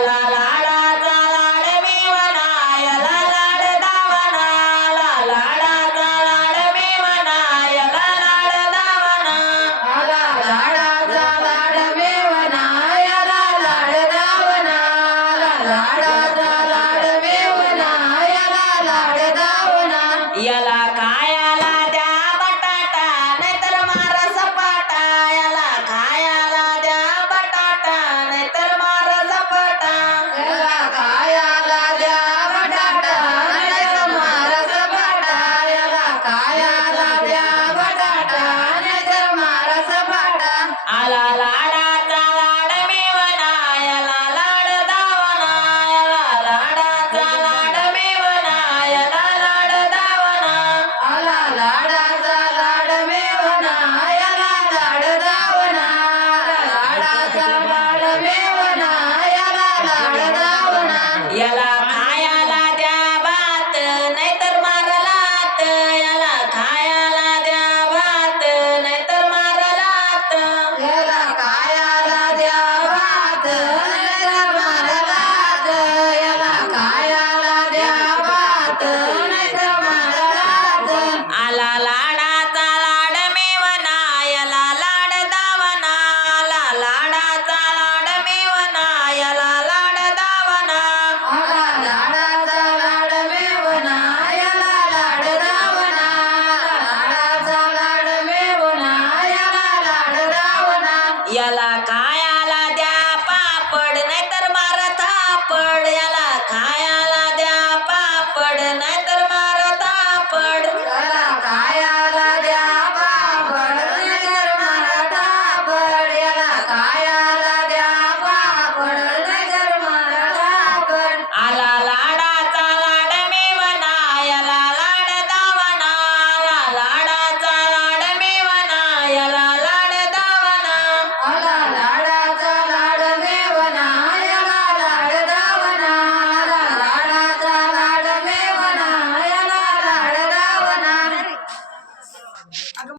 la la la. लाव्या बटाटा मारा सपाटा आला. आला लाट